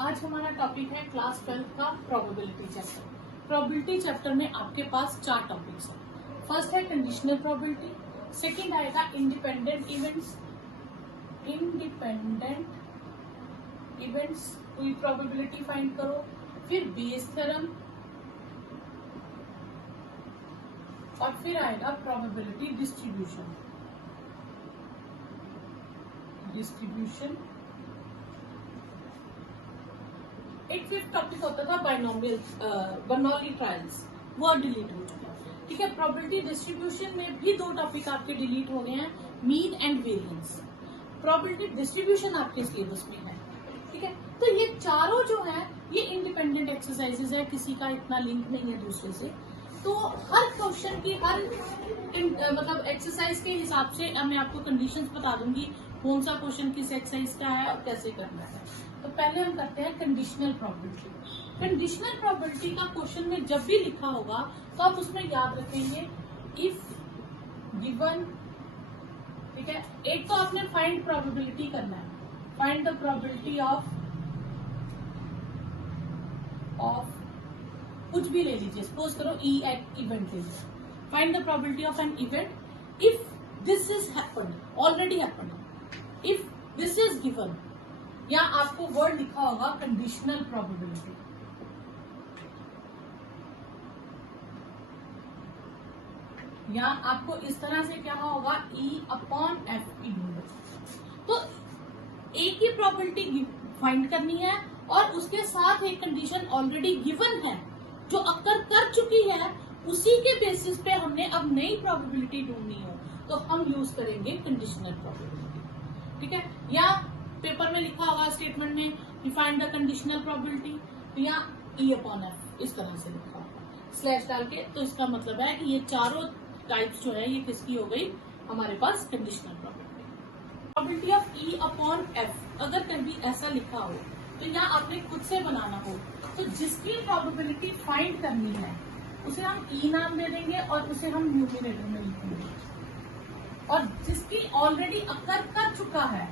आज हमारा टॉपिक है क्लास 12 का प्रोबेबिलिटी चैप्टर। प्रोबेबिलिटी चैप्टर में आपके पास 4 टॉपिक्स हैं। फर्स्ट है कंडीशनल प्रोबेबिलिटी, सेकंड आएगा इंडिपेंडेंट इवेंट्स कोई प्रोबेबिलिटी फाइंड करो, फिर बेस थ्योरम और फिर आएगा प्रोबेबिलिटी डिस्ट्रीब्यूशन। एक फिफ्थ टॉपिक होता था बाइनोमियल बर्नौली ट्रायल्स, वो डिलीट हो चुका है। ठीक है, प्रोबेबिलिटी डिस्ट्रीब्यूशन में भी 2 टॉपिक आपके डिलीट हो गए हैं, mean and variance. Probability distribution आपके सिलेबस में है। ठीक है, तो ये चारों जो है ये इंडिपेंडेंट एक्सरसाइजेज है, किसी का इतना लिंक नहीं है दूसरे से। तो हर क्वेश्चन की हर मतलब एक्सरसाइज के हिसाब से मैं आपको कंडीशंस बता दूंगी कौन सा क्वेश्चन किस एक्सरसाइज का है और कैसे करना है। तो पहले हम करते हैं कंडीशनल प्रोबेबिलिटी। कंडीशनल प्रोबेबिलिटी का क्वेश्चन में जब भी लिखा होगा तो आप उसमें याद रखेंगे इफ गिवन। ठीक है, एक तो आपने फाइंड प्रोबेबिलिटी करना है, फाइंड द प्रोबेबिलिटी ऑफ कुछ भी ले लीजिए, सपोज करो इवेंट ले लीजिए। Find the probability of an event if this is happened, already happened, if this is given, या आपको वर्ड लिखा होगा कंडीशनल प्रोबेबिलिटी। या आपको इस तरह से क्या होगा E/F की ढूंढो। तो एक ही प्रोबेबिलिटी फाइंड करनी है और उसके साथ एक कंडीशन ऑलरेडी गिवन है जो अक्कर कर चुकी है, उसी के बेसिस पे हमने अब नई प्रोबेबिलिटी ढूंढनी हो तो हम यूज करेंगे कंडीशनल प्रोबेबिलिटी। ठीक है, या पेपर में लिखा होगा स्टेटमेंट में कि फाइंड द कंडीशनल प्रोबेबिलिटी, या E/F इस तरह से लिखा होगा स्लैश डाल के। तो इसका मतलब है कि ये चारों टाइप्स जो है ये किसकी हो गई हमारे पास conditional probability. Probability of E/F अगर कभी ऐसा लिखा हो तो या आपने खुद से बनाना हो तो जिसकी प्रोबेबिलिटी फाइंड करनी है उसे हम E नाम दे देंगे और उसे हम न्यूमिनेटर में लिखेंगे, और जिसकी ऑलरेडी अकर कर चुका है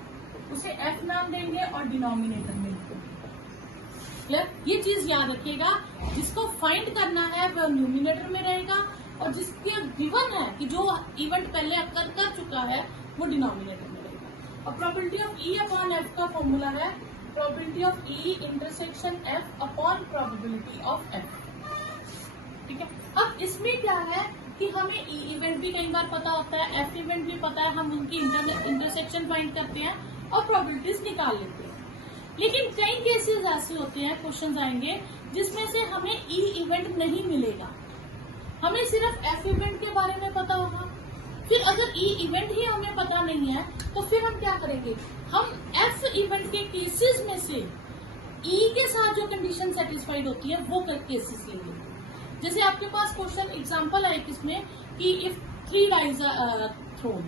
उसे F नाम देंगे और डिनोमिनेटर में लिखेंगे। ये चीज याद रखिएगा, जिसको फाइंड करना है वह न्यूमिनेटर में रहेगा और जिसके गिवन है कि जो इवेंट पहले अकर कर चुका है वो डिनोमिनेटर में रहेगा। और प्रोबेबिलिटी ऑफ E/F का फॉर्मूला है probability of E intersection F upon probability of F। ठीक है, अब इसमें क्या है कि हमें E इवेंट भी कई बार पता होता है, F इवेंट भी पता है, हम उनकी इंटरसेक्शन फाइंड करते हैं और प्रोबेबिलिटीज निकाल लेते हैं। लेकिन कई केसेस ऐसे होते हैं, क्वेश्चंस आएंगे जिसमें से हमें E इवेंट नहीं मिलेगा, हमें सिर्फ F इवेंट के बारे में पता होगा। फिर अगर E इवेंट ही हमें पता नहीं है तो फिर हम क्या करेंगे, हम F इवेंट के केसेस में से E के साथ जो कंडीशन सेटिस्फाइड होती है वो केसेस लेंगे। जैसे आपके पास क्वेश्चन एग्जांपल है किसमें कि इफ 3 डाइज आर थ्रोन,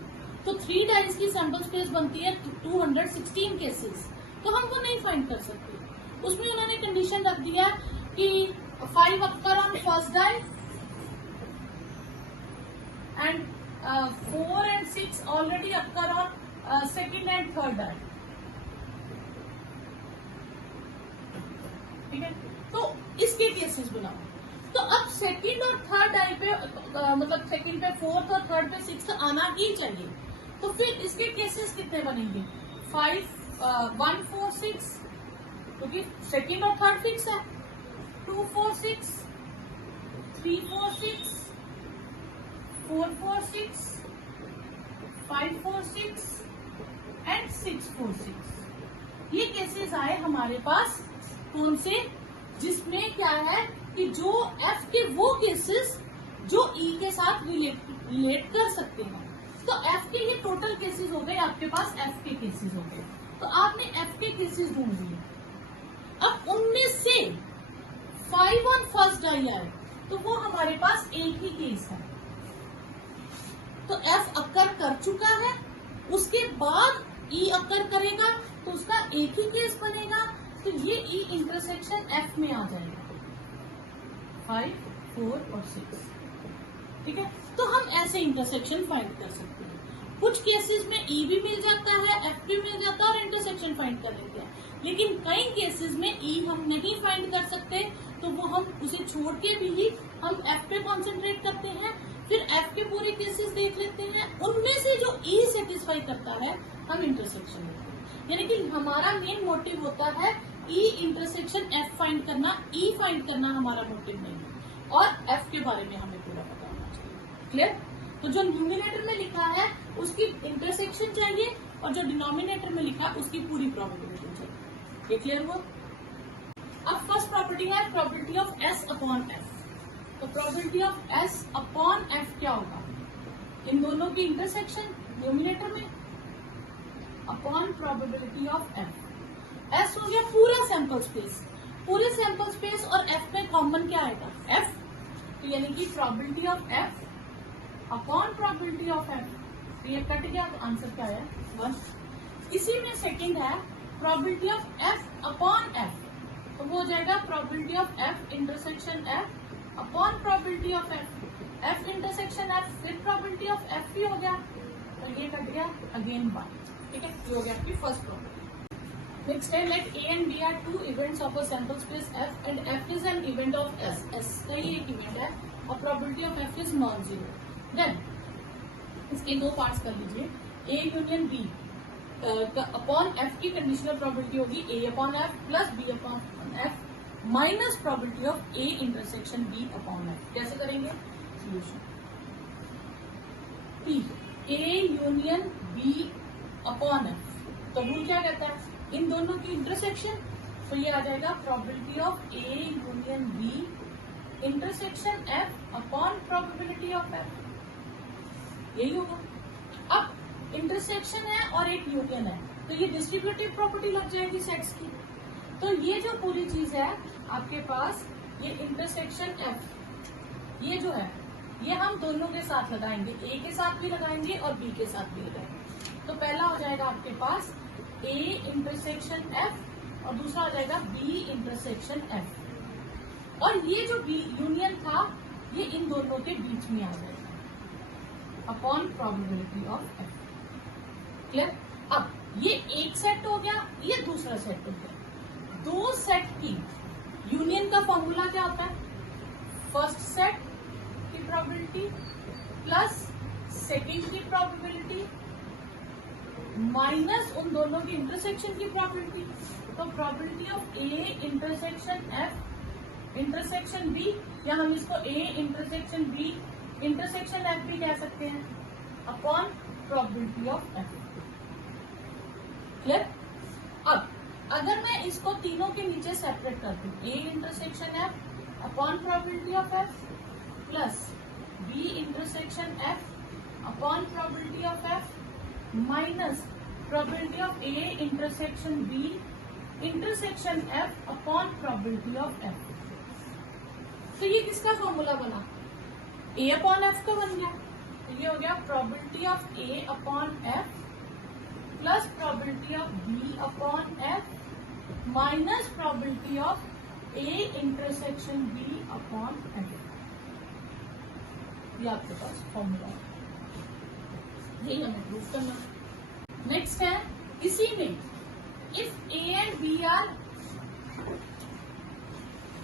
तो 3 डाइज की सैंपल स्पेस बनती है 216 केसेस, तो हम वो नहीं फाइंड कर सकते। उसमें उन्होंने कंडीशन रख दिया कि 5 occur on first die and 4 and 6 already occur on second and third die. ठीक है, तो इसके केसेस बनाओ। तो अब सेकंड और थर्ड डाई पे मतलब सेकंड पे 4th और थर्ड पे 6th आना ही चाहिए। तो फिर इसके केसेस कितने बनेंगे, 5 1 4 6, क्योंकि सेकंड और थर्ड फिक्स है, 2 4 6, 3 4 6, 4 4 6, 5 4 6 एंड 6 4 6। ये केसेस आए हमारे पास कौन से, जिसमें क्या है कि जो F के वो केसेस जो E के साथ रिलेट कर सकते हैं। तो F के ये टोटल केसेस हो गए, आपके पास F के केसेस हो गए। तो आपने F के केसेस ढूंढ लिए। अब उनमें से 5 ऑन फर्स्ट डाई आए तो वो हमारे पास एक ही केस है। तो F अक्कर कर चुका है, उसके बाद E अक्कर करेगा तो उसका एक ही केस बनेगा, तो ये E इंटरसेक्शन F में आ जाएगा 5 4 और 6। ठीक है, तो हम ऐसे इंटरसेक्शन फाइंड कर सकते हैं। कुछ केसेस में E भी मिल जाता है, F भी मिल जाता है और इंटरसेक्शन फाइंड कर लेते हैं। लेकिन कई केसेस में E हम नहीं फाइंड कर सकते तो वो हम उसे छोड़ के भी हम एफ पे कॉन्सेंट्रेट करते हैं, फिर एफ के पूरे केसेस देख लेते हैं, उनमें से जो ई सेटिस्फाई करता है हम इंटरसेक्शन लेते हैं। यानी कि हमारा मेन मोटिव होता है ई इंटरसेक्शन एफ फाइंड करना, ई फाइंड करना हमारा मोटिव नहीं है, और एफ के बारे में हमें पूरा पता होना चाहिए। क्लियर? तो जो न्यूमिनेटर में लिखा है उसकी इंटरसेक्शन चाहिए और जो डिनोमिनेटर में लिखा है उसकी पूरी प्रोबेबिलिटी चाहिए। ये क्लियर हुआ? अब फर्स्ट प्रॉपर्टी है probability of S upon F. तो probability of S upon F क्या होगा? इन दोनों की इंटरसेक्शन न्यूमिनेटर में upon probability of F. S हो गया पूरा सैंपल स्पेस, पूरे सैंपल स्पेस और एफ में कॉमन क्या आएगा? एफ। तो यानी कि probability of F upon probability of F. तो ये कट गया, तो आंसर क्या है? 1। इसी में सेकंड है probability of F upon F. तो वो हो जाएगा probability of F intersection F upon probability of F. F intersection F फिर प्रोबेबिलिटी ऑफ एफ भी हो गया, तो ये कट गया, अगेन 1। ठीक है, ये हो गया आपकी फर्स्ट प्रॉपर्टी। नेक्स्ट है let A and B are two events of a sample space F and F is an event of S. S का ही एक इवेंट है और probability of F is non zero. Then इसके दो parts कर लीजिए। A union B upon F की कंडीशनल प्रोबेबिलिटी होगी A upon F plus B upon F minus probability of A intersection B upon F. कैसे करेंगे? Solution P A union B upon F. तो रूल क्या कहता है? इन दोनों की इंटरसेक्शन, तो ये आ जाएगा probability of A union B intersection F upon probability of F. यही होगा। अब इंटरसेक्शन है और एक यूनियन है, तो ये डिस्ट्रीब्यूटिव प्रॉपर्टी लग जाएगी सेट्स की। तो ये जो पूरी चीज है आपके पास, ये इंटरसेक्शन एफ, ये जो है ये हम दोनों के साथ लगाएंगे, ए के साथ भी लगाएंगे और बी के साथ भी लगाएंगे। तो पहला हो जाएगा आपके पास ए इंटरसेक्शन एफ और दूसरा हो जाएगा बी इंटरसेक्शन एफ। और ये जो बी यूनियन था ये इन दोनों के बीच में आ जाएगा upon probability of F. Clear? अब ये एक सेट हो गया, ये दूसरा सेट हो गया। दो सेट की यूनियन का फॉर्मूला क्या होता है? फर्स्ट सेट की प्रोबेबिलिटी प्लस सेकंड की प्रोबेबिलिटी माइनस उन दोनों की इंटरसेक्शन की प्रोबेबिलिटी। तो probability of A intersection F intersection B, या हम इसको A intersection B intersection F भी कह सकते हैं, upon probability of F. Clear? अब अगर मैं इसको तीनों के नीचे सेपरेट कर दूं, A intersection F upon probability of F plus B intersection F upon probability of F minus probability of A intersection B intersection F upon probability of F. तो ये किसका फॉर्मूला बना? ए अपॉन एफ का बन गया। तो ये हो गया probability of A upon F plus probability of B upon F minus probability of A intersection B upon F. ये आपके पास फॉर्मूला है, यही हमें प्रूव करना। नेक्स्ट है इसी में if A and B are,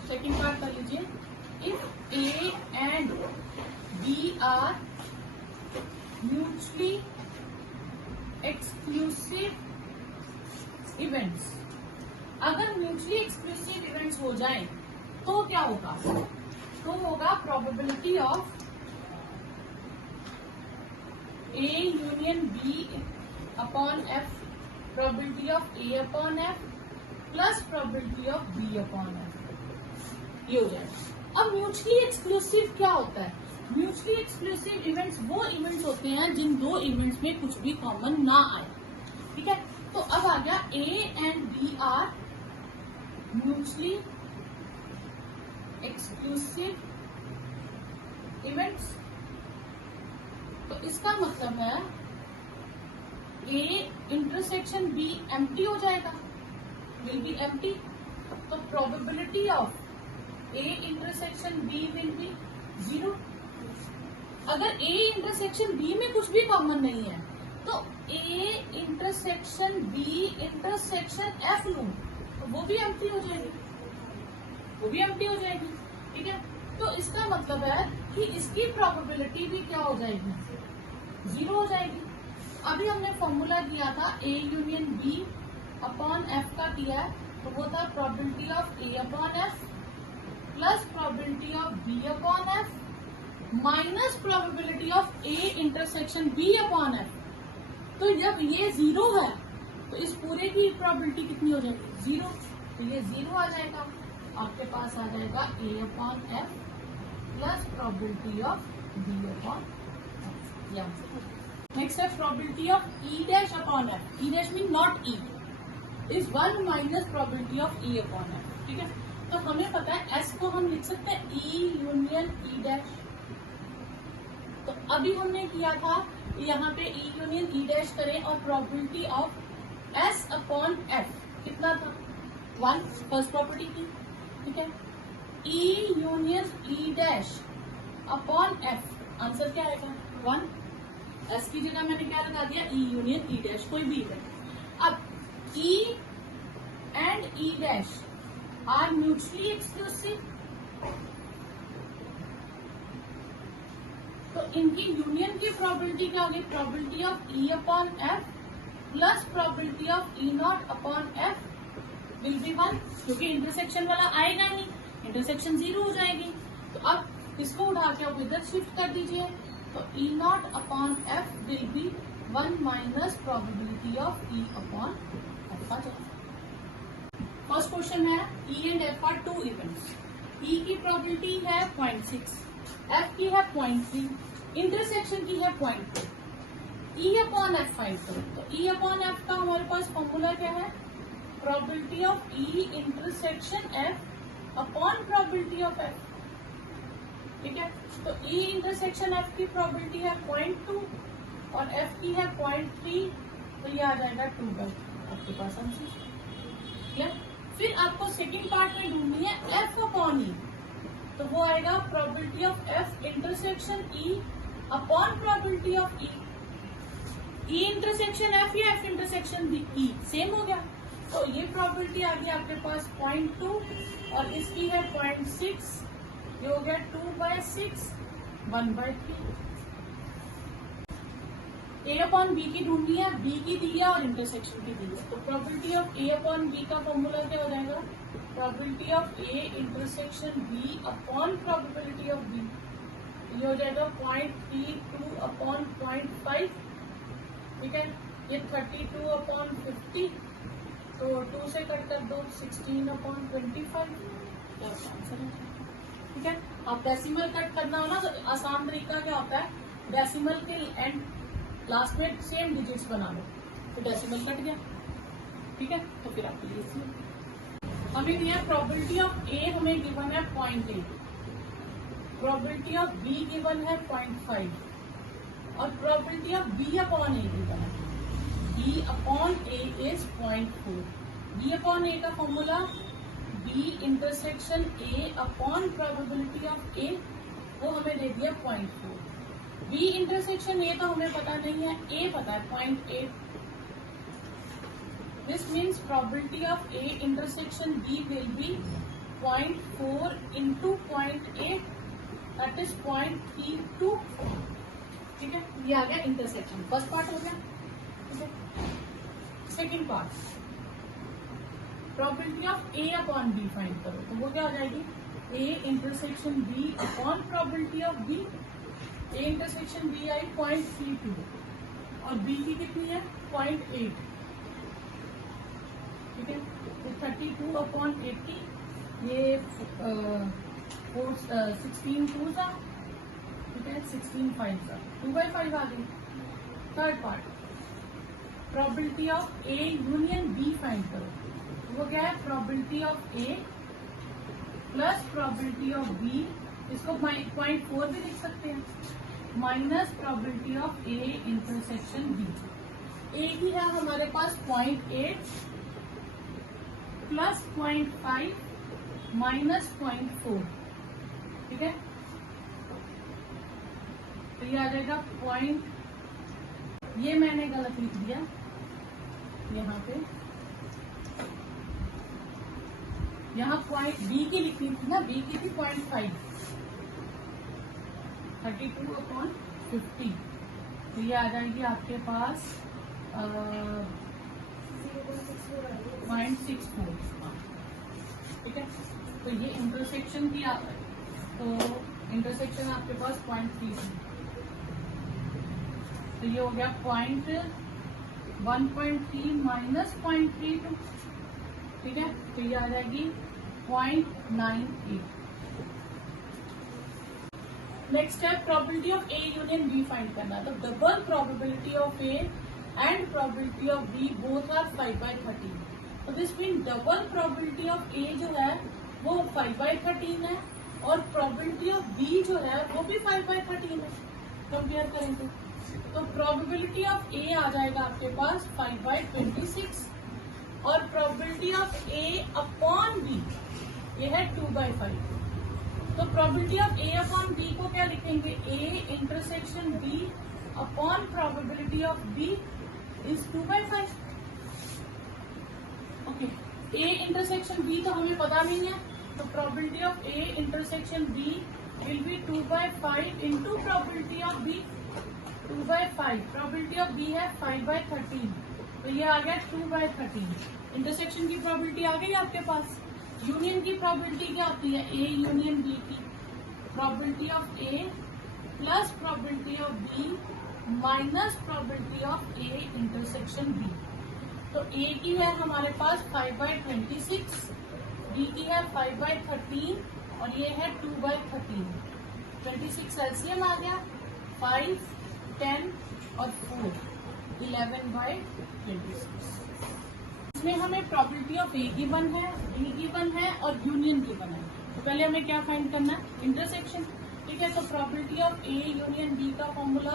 second part कर लीजिए। If A and B are mutually exclusive events, अगर म्यूचुअली एक्सक्लूसिव इवेंट्स हो जाएं तो क्या होगा? तो होगा probability of A union B upon F, probability of A upon F plus probability of B upon F. ये हो जाएगा। अब म्यूचुअली एक्सक्लूसिव क्या होता है? म्यूचुअली एक्सक्लूसिव इवेंट्स वो इवेंट्स होते हैं जिन दो इवेंट्स में कुछ भी कॉमन ना आए। ठीक है, तो अब आ गया A and B are mutually exclusive events. तो इसका मतलब है ए इंटरसेक्शन बी एम्प्टी हो जाएगा, विल बी एम्प्टी। तो probability of A intersection B will be 0। अगर ए इंटरसेक्शन बी में कुछ भी कॉमन नहीं है तो A intersection B intersection F लूं तो वो भी एम्प्टी हो जाएगी। वो भी एम्प्टी हो जाएगी। ठीक है, तो इसका मतलब है कि इसकी प्रोबेबिलिटी भी क्या हो जाएगी, 0 हो जाएगी। अभी हमने फॉर्मूला किया था A union B upon F का किया है, तो वो था probability of A upon F plus probability of B upon F minus probability of A intersection B upon F. तो जब ये 0 है तो इस पूरे की प्रोबेबिलिटी कितनी हो जाएगी, 0। तो ये 0 आ जाएगा, आपके पास आ जाएगा A upon F plus probability of B upon F. Next है probability of E dash upon F. E dash mean not E is 1 minus probability of E upon F. ठीक है, तो हमें पता है एस को हम लिख सकते हैं ई यूनियन ई डैश। तो अभी हमने किया था यहाँ पे ई यूनियन ई डैश करें और probability of S upon F कितना था, 1 फर्स्ट प्रॉपर्टी की। ठीक है, ई यूनियन ई डैश अपॉन एफ, आंसर क्या आएगा 1। एस की जगह मैंने क्या लगा दिया, ई यूनियन ई डैश, कोई भी है। अब E and E dash are mutually exclusive, तो इनकी यूनियन की प्रोबेबिलिटी क्या होगी, probability of E upon F plus probability of E not upon F will be 1, क्योंकि इंटरसेक्शन वाला आएगा नहीं, इंटरसेक्शन 0 हो जाएगी। तो अब इसको उठा के आप इधर शिफ्ट कर दीजिए, तो E not upon F will be 1 minus probability of E upon F आ जाएगा। फर्स्ट क्वेश्चन है E and F are 2 events. E की प्रोबेबिलिटी है 0.6, एफ की है 0.3, इंटरसेक्शन की है 0.2। ई अपॉन एफ फाइंड करो, तो ई अपॉन एफ का हमारे पास फॉर्मूला क्या है, probability of E intersection F upon probability of F. ठीक है, तो ई इंटरसेक्शन एफ की प्रोबेबिलिटी है 0.2 और एफ की है 0.3, तो ये आ जाएगा 2/, आपके पास आंसर। फिर आपको सेकेंड पार्ट में ढूंढनी है एफ अपॉन ई, तो वो आएगा probability of F intersection E upon probability of E. E intersection F या एफ इंटरसेक्शन ई सेम हो गया, तो ये प्रोबेबिलिटी आ गई आपके पास 0.2 और इसकी है 0.6, ये हो गया 2/6 1/3। ए अपॉन बी की ढूंढनी है, बी की दी है और इंटरसेक्शन की दी है, तो probability of A upon B का फॉर्मूला क्या हो जाएगा, probability of A intersection B upon probability of B, ये हो जाएगा 0.32 अपॉन 0.5। ठीक है, ये 32 अपॉन 50, तो 2 से कट कर दो 16 अपॉन 25, आंसर है। ठीक है, अब डेसिमल कट करना हो ना तो आसान तरीका क्या होता है, डेसिमल के एंड लास्ट में सेम डिजिट्स बना लो, तो डेसिमल कट गया। ठीक है, तो फिर आप लीजिए। हमें दिया प्रोबेबिलिटी ऑफ ए हमें गिवन है 0.8, प्रोबेबिलिटी ऑफ बी गिवन है 0.5 और probability of B upon A given है, B upon A is 0.4। B upon A का formula B intersection A upon probability of A, वो हमें दे दिया 0.4। बी इंटरसेक्शन ए तो हमें पता नहीं है, ए पता है 0.8। This means probability of A intersection B will be 0.4 into 0.8, that is 0.324। ठीक है, ये आ गया इंटरसेक्शन, फर्स्ट पार्ट हो गया। ठीक है, second part probability of A upon B find करो, तो वो क्या हो जाएगी, A intersection B upon probability of B. A intersection B आई 0.32 और बी की कितनी है 0.8। ठीक है, तो 32 अपॉन 80, ये 16 2 सा, ठीक है 16 5 सा, 2/5 आ गई। Third part probability of A union B find करो, वो क्या है, probability of A plus probability of B, इसको 0.4 भी लिख सकते हैं, minus probability of A intersection B. A की है हमारे पास 0.8 प्लस 0.5 माइनस 0.4। ठीक है, तो ये आ जाएगा ये मैंने गलत लिख दिया यहाँ पे, यहाँ पॉइंट बी की लिखनी थी ना, बी की थी 0.5, 32/50, तो ये आ जाएगी आपके पास 0.64। ठीक है, तो ये इंटरसेक्शन की तो इंटरसेक्शन आपके पास 0.3 है, तो ये हो गया 1.3 माइनस 0.32। ठीक है, तो ये आ जाएगी 0.98। नेक्स्ट है probability of A union B find करना। तो double probability of A and probability of B both are 5/13। तो this mean double probability of A जो है वो 5/13 है और प्रोबेबिलिटी ऑफ बी जो है वो भी 5/13 है। कंपेयर करेंगे तो प्रोबेबिलिटी ऑफ ए आ जाएगा आपके पास 5/26 और probability of A upon B ये है 2/5। तो probability of A upon B को क्या लिखेंगे, A intersection B upon probability of B is 2/5। Okay, A intersection B तो हमें पता नहीं है, तो probability of A intersection B will be 2/5 into probability of B 2/5। Probability of B है 5/13, तो ये आ गया 2/13। इंटरसेक्शन की प्रोबेबिलिटी आ गई आपके पास। यूनियन की प्रोबेबिलिटी क्या होती है, ए यूनियन बी की probability of A plus probability of B minus probability of A intersection B. तो ए की है हमारे पास 5/26, बी की है 5/13 और ये है 2/13। 26 एलसीएम आ गया, 5, 10 और 4, 11/26। इसमें हमें प्रोबेबिलिटी ऑफ ए गिवन है, बी गिवन है और यूनियन गिवन है। तो पहले हमें क्या फाइंड करना है, इंटरसेक्शन। ठीक है, तो probability of A union B का formula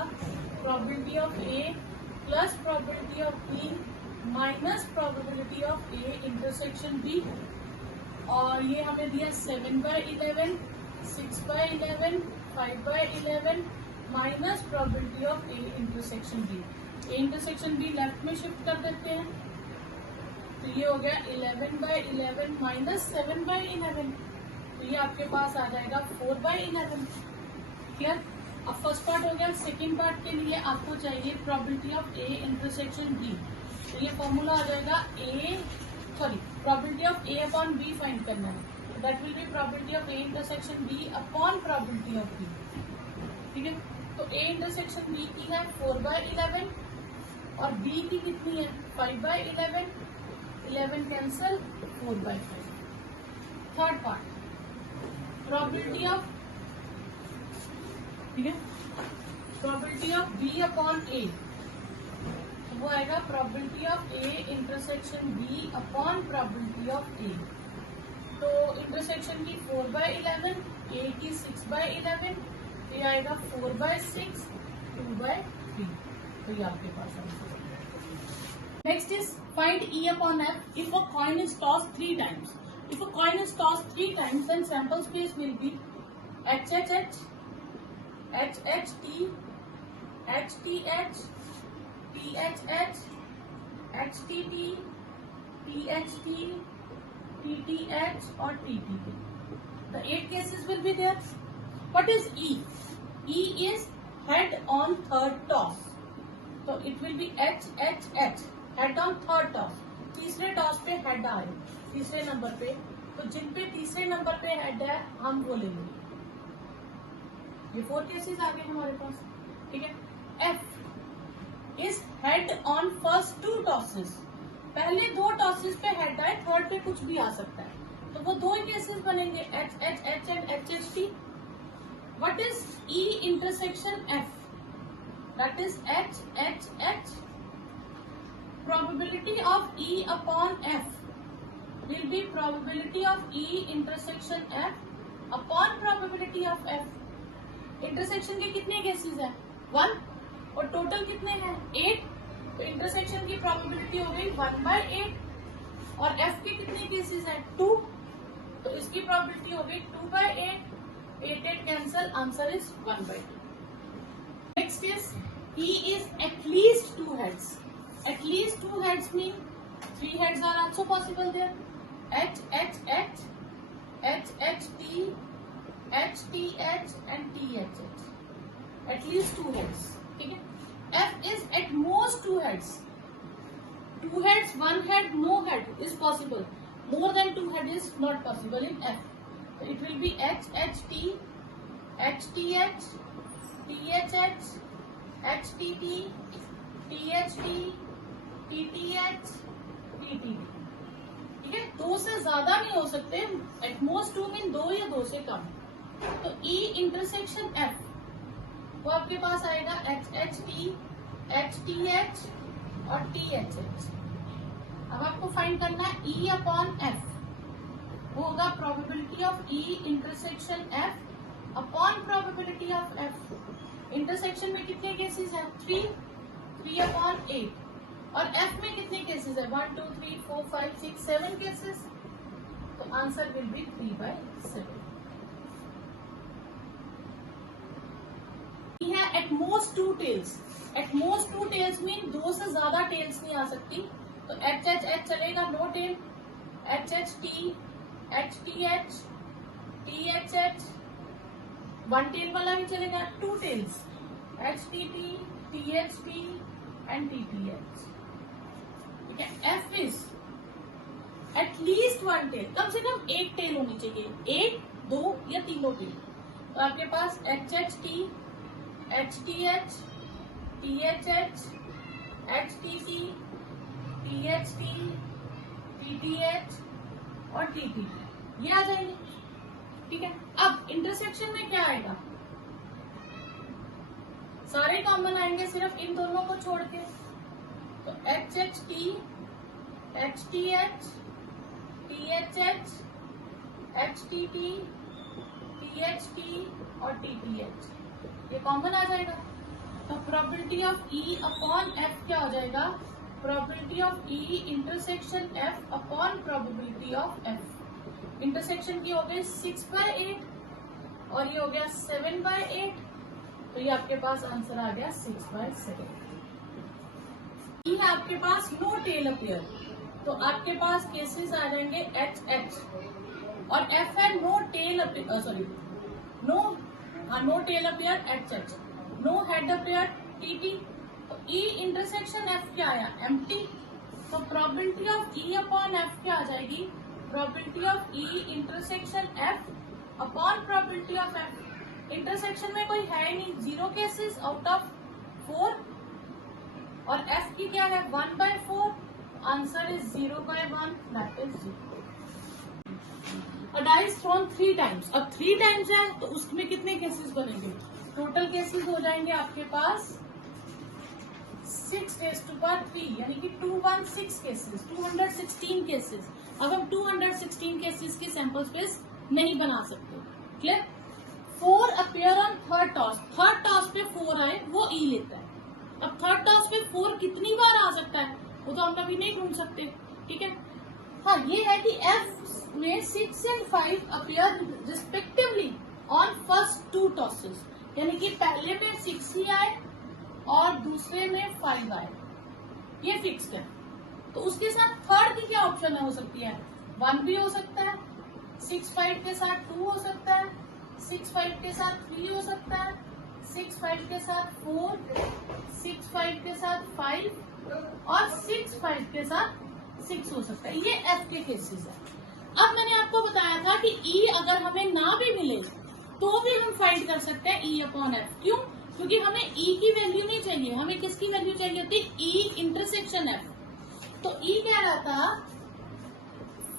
probability of A plus probability of B minus probability of A intersection B, और ये हमें दिया 7/11, 6/11, 5/11 minus probability of A intersection B. A intersection B left में शिफ्ट कर देते हैं, तो ये हो गया 11/11 माइनस 7/11, तो ये आपके पास आ जाएगा 4/11। क्लियर? अब फर्स्ट पार्ट हो गया। सेकेंड पार्ट के लिए आपको चाहिए probability of A intersection B, तो ये फॉर्मूला आ जाएगा probability of A upon B find करना है, that will be probability of A intersection B upon probability of B. ठीक है, तो ए इंटरसेक्शन बी की है 4/11 और बी की कितनी है 5/11, 11 cancel, 4/5। Third part probability of, ठीक है, probability of B upon A, वो आएगा probability of A intersection B upon probability of A. तो इंटरसेक्शन की 4/11, ए की 6/11, ये आएगा 4/6, 2/3। तो ये आपके पास आएगा। Next is find E upon F if a coin is tossed 3 times. If a coin is tossed 3 times, then sample space will be HHH, HHT, HTH, PHH, HTT, PHT, TTH और TTP. The 8 cases will be there. What is E? E is head on third toss. So it will be HHH. Head on third toss, तीसरे toss पे head आए तीसरे number पे, तो जिन पे तीसरे number पे हेड है हम वो लेंगे। ये 4 केसेस आ गए हमारे पास। ठीक है, F is head on first 2 tosses, पहले 2 टॉसेस पे हेड आए, थर्ड पे कुछ भी आ सकता है, तो वो 2 केसेस बनेंगे HHH and HHT। What is E intersection F? That is HHH। Probability of E upon F will be probability of E intersection F upon probability of F. Intersection के कितने केसेस हैं 1 और टोटल कितने हैं 8, तो intersection की probability हो गई 1/8 और F के कितने केसेस हैं 2, तो इसकी प्रोबेबिलिटी हो गई 2/8, 8 cancel, answer is 1/2। Next is E is at least 2 heads. At least 2 heads mean 3 heads are also possible there. H H H, H H T, H T H and T H H. At least 2 heads. ठीक है. F is at most 2 heads. 2 heads, 1 head, no head is possible. More than 2 head is not possible in F. So it will be H H T, H T H, T H H, H T T, T H T, T T H, T T T. ठीक है. 2 से ज्यादा नहीं हो सकते. Eight most 2 mean 2 या 2 से कम. तो E इंटरसेक्शन F वो आपके पास आएगा H H T, H T H और T H H. अब आपको फाइंड करना है E अपॉन F. वो होगा probability of E intersection F upon probability of F. Intersection में कितने केसेस है? 3 अपॉन 8. और F में कितने केसेस है? 1 2 3 4 5 6 7 केसेस. तो आंसर विल बी 3/7. है at most 2 tails. At most 2 tails mean 2 से ज्यादा टेल्स नहीं आ सकती. तो H H H चलेगा, no tail. H H T, H T H, T H H, 1 tail वाला भी चलेगा. 2 tails H T T, T H T and T T H. ठीक है. F is at least 1 tail. कम से कम 1 टेल होनी चाहिए. 1, 2 या तीनों टेल. तो आपके पास H H T, H T H, T H H, H T T, T H T, T T H और T T T. ये आ जाएंगे. ठीक है. अब इंटरसेक्शन में क्या आएगा? सारे कॉमन आएंगे सिर्फ इन दोनों को छोड़ के. तो H H T, H T H, T H H, H T T, T H T और T T H ये कॉमन आ जाएगा. तो probability of E upon F क्या हो जाएगा? Probability of E intersection F upon probability of F. Intersection की हो गई 6/8 और ये हो गया 7/8. तो ये आपके पास आंसर आ गया 6/7. ये है आपके पास नो टेल अपियर. तो आपके पास केसेस आ जाएंगे H H और F है no tail appear. Sorry no tail appear H H, no head appear T T. तो E इंटरसेक्शन F क्या आया? एम्प्टी. तो probability of E upon F क्या आ जाएगी? Probability of E intersection F upon probability of F. Intersection में कोई है ही नहीं. 0 केसेस आउट ऑफ 4 और F की क्या है? 1/4. Answer is 0/1. That is 0. A die is thrown 3 times. अब 3 टाइम्स है तो उसमें कितने केसेस बनेंगे? टोटल केसेस हो जाएंगे आपके पास 6⁻³ यानी कि 216 केसेस, 216 केसेस. अब हम 216 केसेस की सैंपल स्पेस नहीं बना सकते. Clear? 4 appear on third toss. Third toss पे 4 आए वो E लेता है. अब थर्ड टॉस पे 4 कितनी बार आ सकता है वो तो हम कभी नहीं ढूंढ सकते. ठीक है. हाँ, ये है कि F में 6 and 5 appear respectively on first 2 tosses. यानी कि पहले में 6 ही आए और दूसरे में 5 आए. ये फिक्स है. तो उसके साथ थर्ड की क्या ऑप्शन हो सकती है? 1 भी हो सकता है, 6 5 के साथ 2 हो सकता है, 6 5 के साथ 3 हो सकता है, 6 5 के साथ 4, 6 5 के साथ 5 और 6 5 के साथ 6 हो सकता है. ये F के केसेस है. अब मैंने आपको बताया था कि E अगर हमें ना भी मिले तो भी हम फाइंड कर सकते हैं E अपॉन F. क्यों? क्योंकि हमें E की वैल्यू नहीं चाहिए. हमें किसकी वैल्यू चाहिए होती? E intersection F. तो E कह रहा था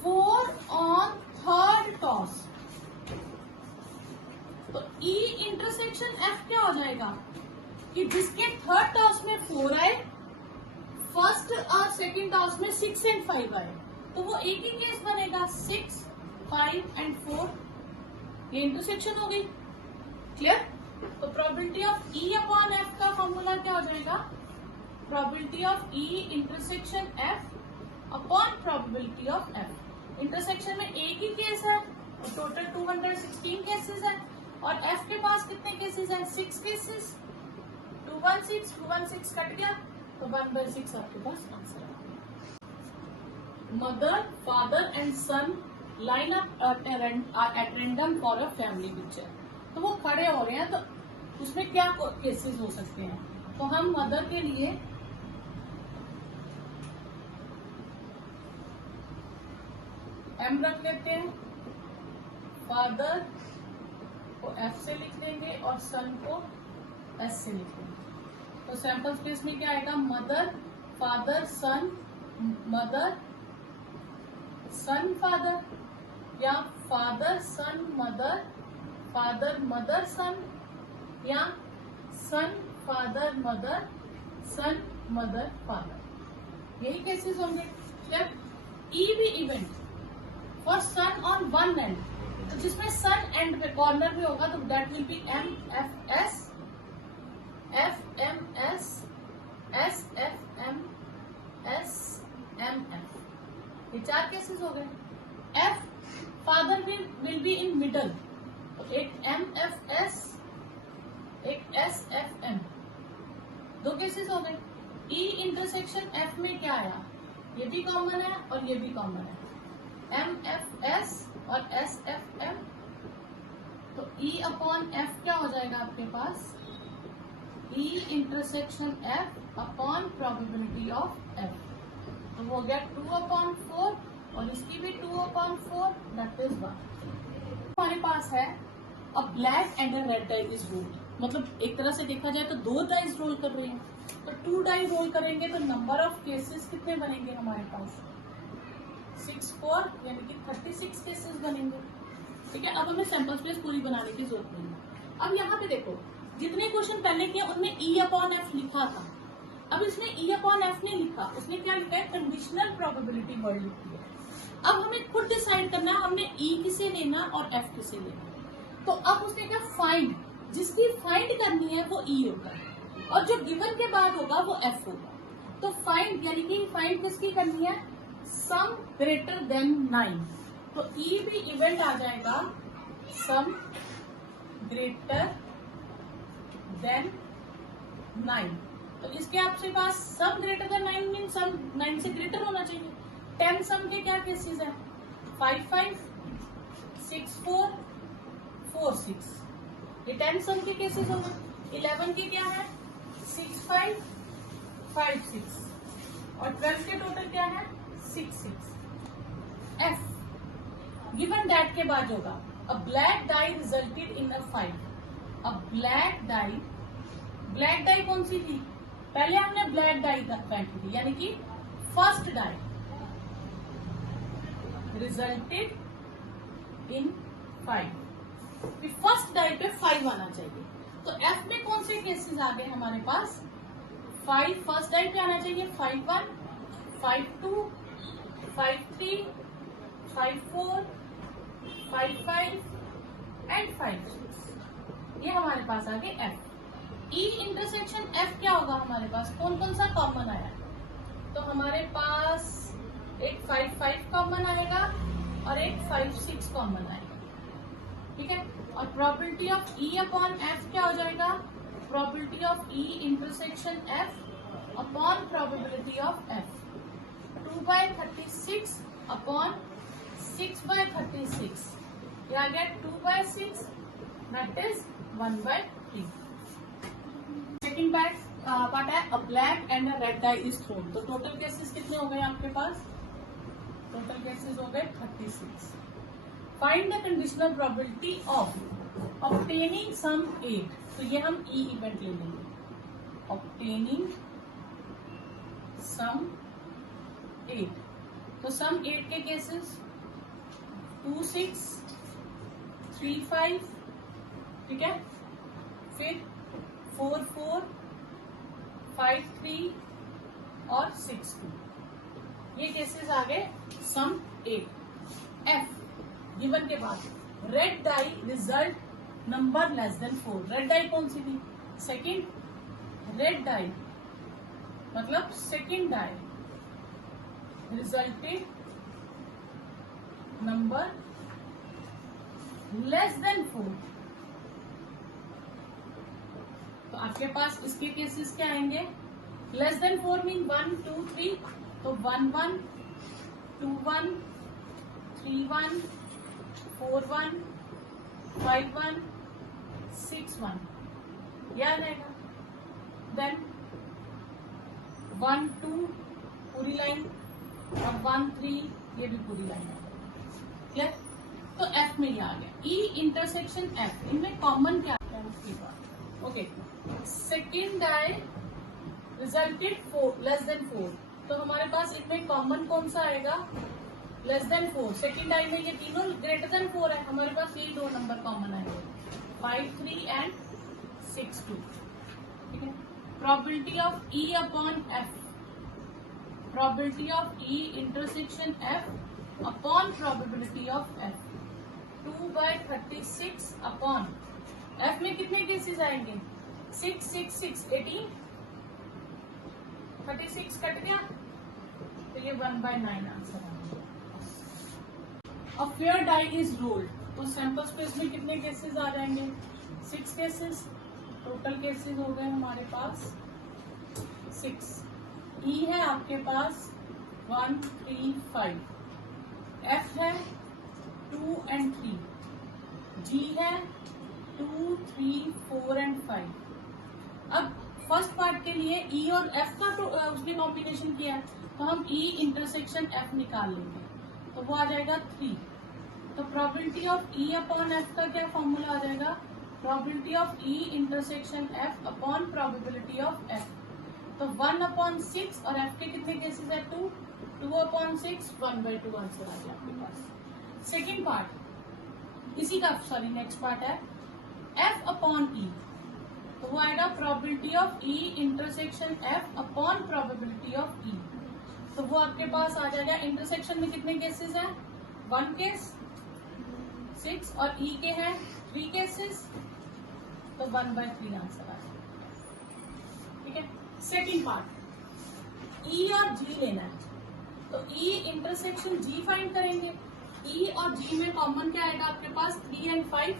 4 ऑन थर्ड टॉस. तो E इंटरसेक्शन F क्या हो जाएगा कि जिसके थर्ड टॉस में 4 आए, फर्स्ट और सेकंड टॉस में 6 and 5 आए, तो वो एक ही केस बनेगा 6, 5 and 4. ये इंटरसेक्शन हो गई. क्लियर? तो probability of E upon F का फॉर्मूला क्या हो जाएगा? Probability of E intersection F upon probability of F. Intersection में एक ही केस है और टोटल 216 केसेस है. और F के पास कितने केसेस हैं? 6 केसेस. 216 कट गया तो 1/6 आपके पास आंसर है. Mother father and son line up at random for a family picture. तो वो खड़े हो रहे हैं, तो उसमें क्या केसेस हो सकते हैं? तो हम मदर के लिए एम रख लेते हैं, फादर को एफ से लिख देंगे और सन को एस से लिख देंगे। तो सैंपल स्पेस में क्या आएगा? Mother father son, mother son father, या father son mother, father mother son, या son father mother, son mother father. यही केसेस होंगे। जब ई भी event for son on one end, तो जिसमें सन एंड पे कॉर्नर में होगा तो that will be M F S, F M S, S F M, S M F. ये 4 केसेस हो गए। F father will be in middle, तो एक एम एफ एस, एक एस एफ एम, 2 केसेस हो गए। ई इंटरसेक्शन एफ में क्या आया? ये भी कॉमन है और ये भी कॉमन है, एम एफ एस और एस एफ एम। तो ई अपॉन एफ क्या हो जाएगा आपके पास? E intersection F upon probability of F. तो हो गया 2/4 और इसकी भी 2/4, दैट इज 1। हमारे पास है a black and a red die is rolled, मतलब एक तरह से देखा जाए तो 2 डाइज रोल कर रहे हैं। तो 2 डाई रोल करेंगे तो नंबर ऑफ केसेस कितने बनेंगे हमारे पास? 6 4, यानी कि 36 केसेस बनेंगे। ठीक है, अब हमें सैंपल स्पेस पूरी बनाने की जरूरत नहीं है। अब यहाँ पे देखो, जितने क्वेश्चन पहले किए उनमें ई अपॉन एफ लिखा था, अब इसमें ई अपॉन एफ नहीं लिखा, उसने क्या लिखा है? कंडीशनल प्रोबेबिलिटी वर्ड लिखी है। अब हमें खुद डिसाइड करना है हमने ई किसे लेना और एफ किसे लेना। तो अब उसने क्या? फाइंड, जिसकी फाइंड करनी है वो ई होगा और जो गिवन के बाद होगा वो एफ होगा। तो फाइंड यानी कि फाइंड किसकी करनी है? सम ग्रेटर देन 9। तो ई भी इवेंट आ जाएगा सम ग्रेटर देन 9। तो इसके आपके पास सम ग्रेटर देन 9 मीन सम 9 से ग्रेटर होना चाहिए। 10 सम के क्या केसेस है? 5 5, 6 4, 4 6, ये 10 सम के केसेस हो गए। 11 के क्या है? 6 5, 5 6, और 12 के टोटल क्या है? 6 6। एफ गिवन दैट के बाद होगा अ ब्लैक डाई रिजल्टेड इन अ 5। अ ब्लैक डाई कौन सी थी? पहले हमने ब्लैक डाई बैठी थी, यानी कि first die resulted in 5। First die पे 5 आना चाहिए। तो एफ में कौन से केसेस आ गए हमारे पास? 5 फर्स्ट डाई पे आना चाहिए, 5 1, 5 2, 5 3, 5 4, 5 5 एंड 5 6। ये हमारे पास आ गए एफ। ई इंटरसेक्शन एफ क्या होगा हमारे पास? कौन कौन सा कॉमन आया? तो हमारे पास एक 5 5 कॉमन आएगा और एक 5 6 कॉमन आएगा। ठीक है, और probability of E upon F क्या हो जाएगा? Probability of E intersection F upon probability of F, 2/36 upon 6/36। ये आ गया 2/6, दैट इज 1/3। सेकेंड पार्ट है a black and a red die is thrown. तो टोटल केसेस कितने हो गए आपके पास? टोटल केसेस हो गए 36। Find the conditional probability of obtaining sum 8। तो ये हम ई इवेंट ले लेंगे, ऑब्टेनिंग सम 8। तो सम 8 के केसेस 2 6, 3 5, ठीक है, फिर 4 4, 5 3 और 6 2। ये केसेस आ गए सम 8। एफ गिवन के बाद red die result number less than 4। Red die कौन सी थी? सेकेंड। रेड डाई मतलब second die resulted number less than 4। तो आपके पास इसके केसेस क्या आएंगे? लेस देन 4 मीन 1 2 3, तो 1 1, 2 1 3 1 4 1 5 1 6 1 याद रहेगा। देन 1 2 पूरी लाइन और 1 3 ये भी पूरी लाइन है। क्लियर? तो एफ में ये आ गया ई इंटरसेक्शन एफ, इनमें कॉमन क्या है उसके बाद। Okay, second die resulted 4 less than 4, तो हमारे पास इनमें कॉमन कौन सा आएगा? Less than 4। सेकेंड डाई में ये तीनों ग्रेटर देन 4 है, हमारे पास यही दो नंबर कॉमन आएंगे 5 3 एंड 6 2। ठीक है, probability of E upon F, probability of E intersection F upon probability of F 2/36 upon F में कितने केसेस आएंगे? 6 6 6 18, 36 कट गया तो ये 1/9 आंसर आएगा। अब फेयर डाई इज रोल्ड, तो सैंपल स्पेस में कितने केसेस आ जाएंगे? 6 केसेस, टोटल केसेस हो गए हमारे पास 6। ई है आपके पास 1 3 5, एफ है 2 and 3, जी है 2 3 4 and 5। अब फर्स्ट पार्ट के लिए ई और एफ का तो उसने कॉम्बिनेशन किया है, तो हम ई इंटरसेक्शन एफ निकाल लेंगे, तो वो आ जाएगा 3। तो probability of E upon F का क्या फॉर्मूला आ जाएगा? Probability of E intersection F upon probability of F, तो 1/6 और एफ के कितने केसेस है? 2, 2/6 1/2 आंसर आ गया आपके पास। सेकेंड पार्ट इसी का, सॉरी नेक्स्ट पार्ट है एफ अपॉन ई, तो वो आएगा probability of E intersection F upon probability of E, तो वो आपके पास आ जाएगा। इंटरसेक्शन में कितने केसेस हैं? 1 केस, 6 और ई के हैं 3 केसेस, तो 1/3 आंसर आ जाएगा। ठीक है, सेकेंड पार्ट ई और जी लेना है, तो ई इंटरसेक्शन जी फाइंड करेंगे। ई और जी में कॉमन क्या आएगा आपके पास? 3 and 5।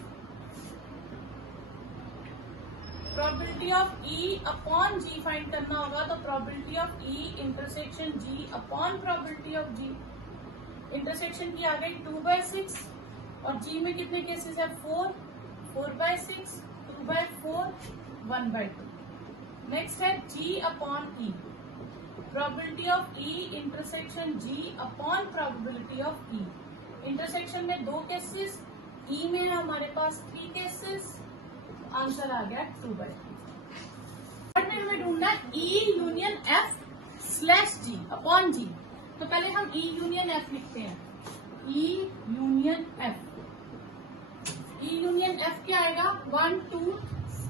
Probability of E upon G find करना होगा, तो probability of E intersection G upon probability of G. Intersection की आ गई 2/6 और जी में कितने केसेस है? 4, 4/6 2/4 1/2। नेक्स्ट है G upon E, probability of E intersection G upon probability of E. Intersection में 2 केसेस, ई में है हमारे पास 3 केसेस, आंसर आ गया 2/3। में ढूंढना ई union F slash G upon जी, तो पहले हम ई यूनियन एफ लिखते हैं। ई यूनियन एफ, ई यूनियन एफ क्या आएगा? 1 2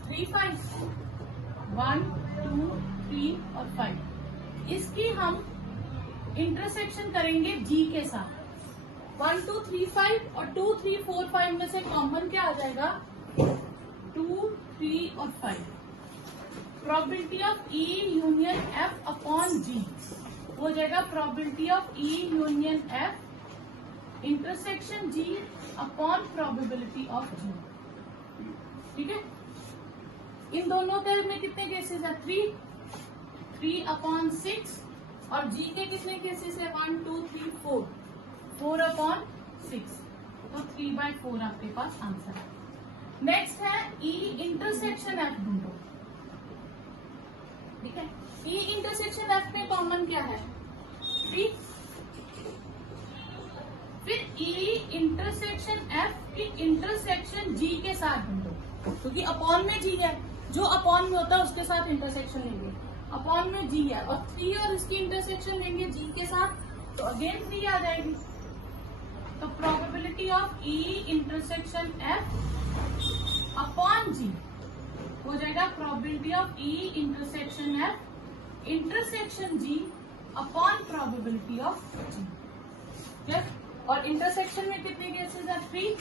3 5, 1 2 3 और 5। इसकी हम इंटरसेक्शन करेंगे जी के साथ। 1 2 3 5 और 2 3 4 5 में से कॉमन क्या आ जाएगा? 2 3 और 5। Probability of E union F upon G हो जाएगा probability of E union F intersection G upon probability of G. ठीक है, इन दोनों के में कितने केसेस है? 3/6 और जी के कितने केसेस है? 1 2 3 4, 4/6, तो 3/4 आपके पास आंसर है। नेक्स्ट है ई इंटरसेक्शन एफ ढूंढो। ठीक है, ई इंटरसेक्शन एफ में कॉमन क्या है? 3। फिर ई इंटरसेक्शन एफ की इंटरसेक्शन जी के साथ ढूंढो, क्योंकि अपॉन में जी है, जो अपॉन में होता है उसके साथ इंटरसेक्शन लेंगे। अपॉन में जी है और 3 और इसकी इंटरसेक्शन लेंगे जी के साथ, तो अगेन 3 आ जाएगी। तो probability of E intersection F upon G हो जाएगा probability of E intersection F intersection G upon probability of G. और इंटरसेक्शन में कितने केसेस है? 3,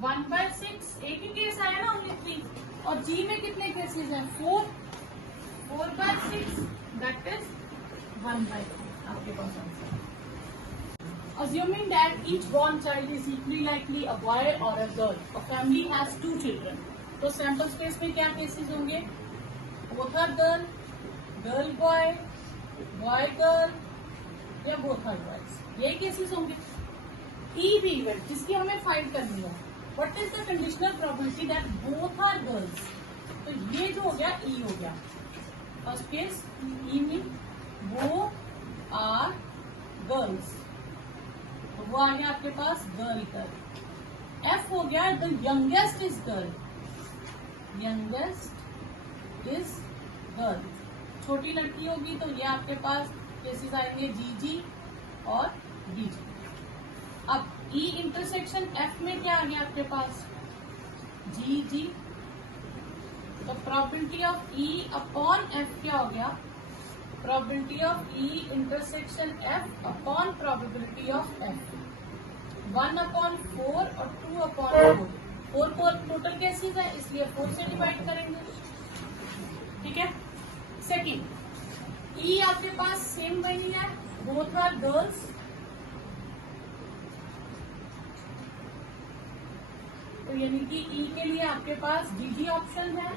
1/6, एक ही केस आया ना, ओनली 3। और जी में कितने केसेस हैं? 4, 4/6, दैट इज 1/3 आपके पास answer. Assuming that each born child is equally likely a boy or a girl, a family has 2 children, तो सैंपल स्पेस में क्या केसेस होंगे? Both are girl, girl boy, boy girl, या both are boys. ये cases होंगे। E भी event जिसकी हमें फाइंड करनी है, what is the conditional probability that both are girls, तो ये जो हो गया ई हो गया फर्स्ट केस, ई मीन वो आर गर्ल्स, तो वो आ गया आपके पास गर्ल गर्ल। एफ हो गया the youngest is girl, youngest is girl, छोटी लड़की होगी तो ये आपके पास केसेस आएंगे जी जी और बी जी। अब ई इंटरसेक्शन एफ में क्या आ गया आपके पास, जी जी, तो probability of E upon F क्या हो गया, probability of E intersection F upon probability of F, 1/4 और 2/4, 4 टोटल केसेस है इसलिए 4 से डिवाइड करेंगे, ठीक है। सेकेंड ई आपके पास सेम वही है, बोथ आर गर्ल्स, तो यानी कि ई के लिए आपके पास डी ऑप्शन है।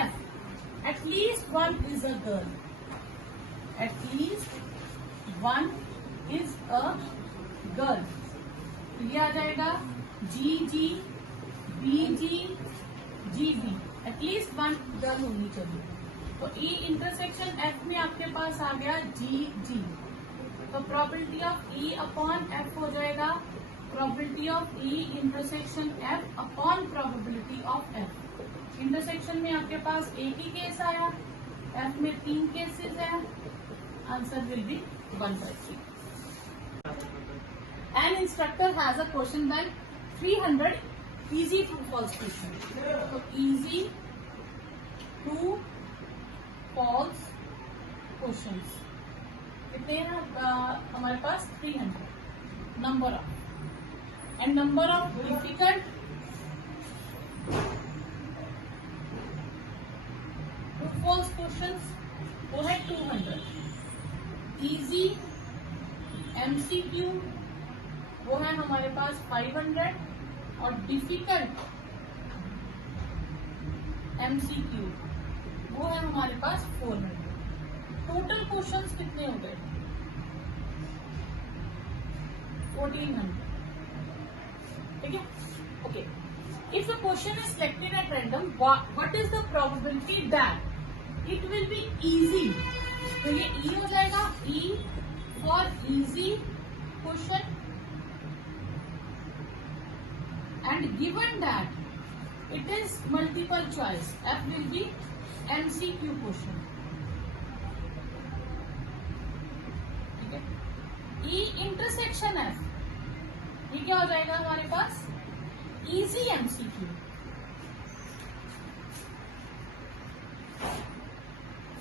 F at least one is a girl, at least one is a girl, ये आ जाएगा G G B G G B, at least one girl होनी चाहिए, तो ई इंटरसेक्शन एफ में आपके पास आ गया जी जी, तो probability of E upon F हो जाएगा probability of E intersection F upon probability of F. Intersection में आपके पास एक ही केस आया, एफ में 3 केसेस है, answer will be 1/3। An instructor has a question bank 300 easy true false questions, तो easy true false questions कितने हैं हमारे पास 300, number of, and number of difficult true false questions वो है 200, इजी एमसीक्यू वो है हमारे पास 500 और डिफिकल्ट एमसीक्यू वो है हमारे पास 400। टोटल क्वेश्चंस कितने हो गए 1400, ठीक है। Okay, if the question is selected at random what is the probability that it will be easy, तो ये ई हो जाएगा, E for easy question, and given that it is multiple choice, F will be MCQ question, ठीक है। E intersection F ये क्या हो जाएगा हमारे पास easy MCQ,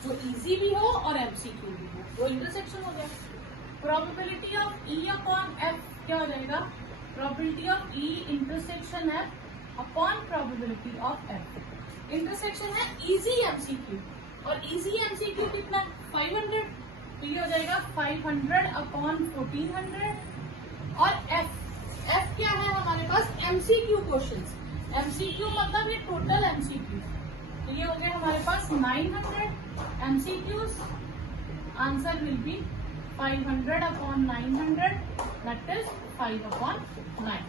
जो easy भी हो और MCQ भी हो, वो इंटरसेक्शन हो जाएगा। Probability of E upon F क्या हो जाएगा, probability of E intersection F upon probability of F. Intersection है इजी एमसीक्यू और इजी एमसीक्यू कितना 500, तो ये हो जाएगा 500 अपॉन 1400, और एफ क्या है हमारे पास एमसीक्यू क्वेश्चंस, एमसीक्यू मतलब ये टोटल एमसीक्यू, तो ये हो गया हमारे पास 900 MCQs, answer will be 500 upon 900 that is 5/9।